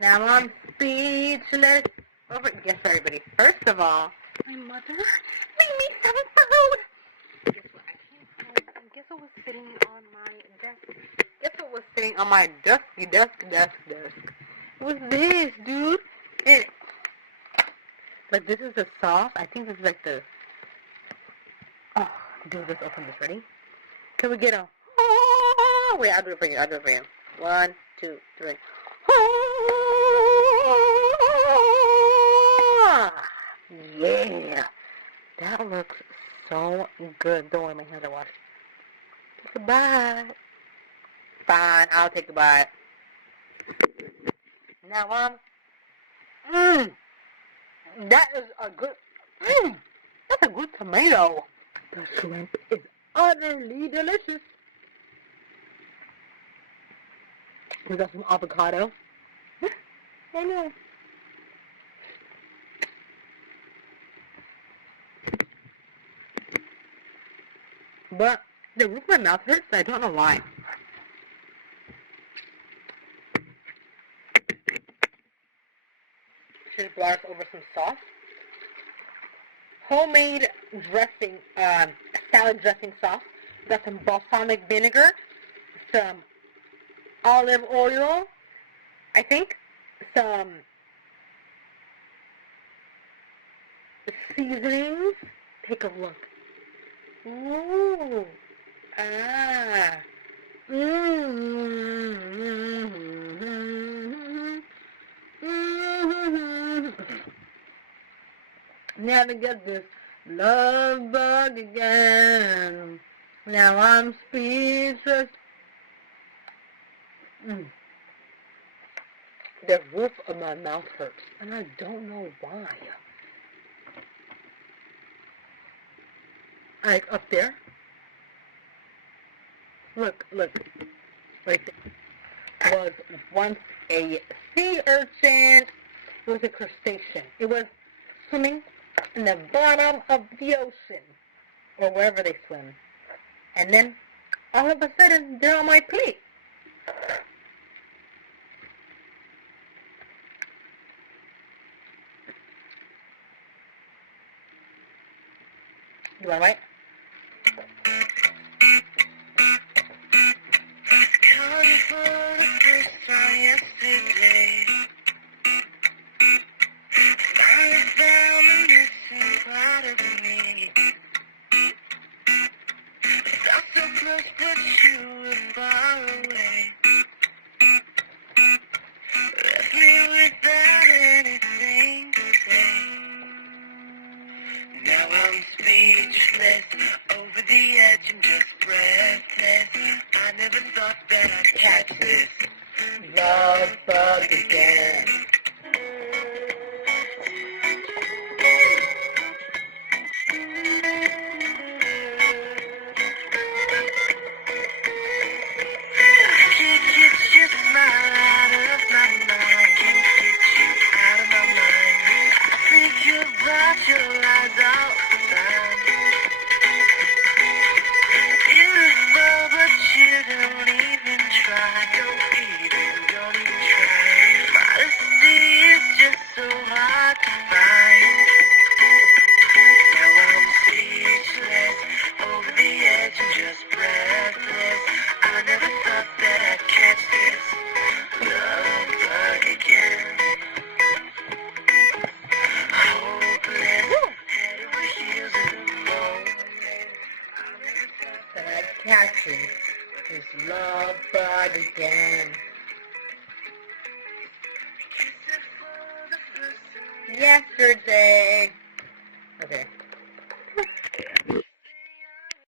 Now I'm speechless. Yes, everybody. First of all, my mother made me some food. Guess what? Guess what was sitting on my desk? Guess what was sitting on my dusty desk? What's this, dude? Like, this is the sauce. I think this is like the... Oh, dude, let's open this. Ready? Can we get a... Oh, wait, I'll do it for you. 1, 2, 3. Oh, yeah. That looks so good. Don't worry, my hands are washed. Take a bite. Fine, I'll take a bite. Now, that is a good... that's a good tomato. The shrimp is utterly delicious. We got some avocado. I know. But the roof of my mouth hurts, I don't know why. Should blast over some sauce. Homemade dressing, salad dressing sauce. Got some balsamic vinegar, some olive oil, I think, some seasonings. Take a look. Ooh. Ah. Never get this love bug again. Now I'm speechless. The roof of my mouth hurts, and I don't know why. Like, up there. Look. Right there. Was once a sea urchin. It was a crustacean. It was swimming in the bottom of the ocean, or wherever they swim. And then, all of a sudden, they're on my plate. Do I like? Over the edge and just breathless. I never thought that I'd catch this love bug again. Can't get your smile out of my mind. Can't get you out of my mind. I think about your eyes all the time. Don't even try. Modesty is just so hard to find. Now I'm speechless, over the edge and just breathless. I never thought that I'd catch this love bug again. Hopeless, head over heels in the moment. I never thought that I'd catch this love bug again. Yesterday. Okay.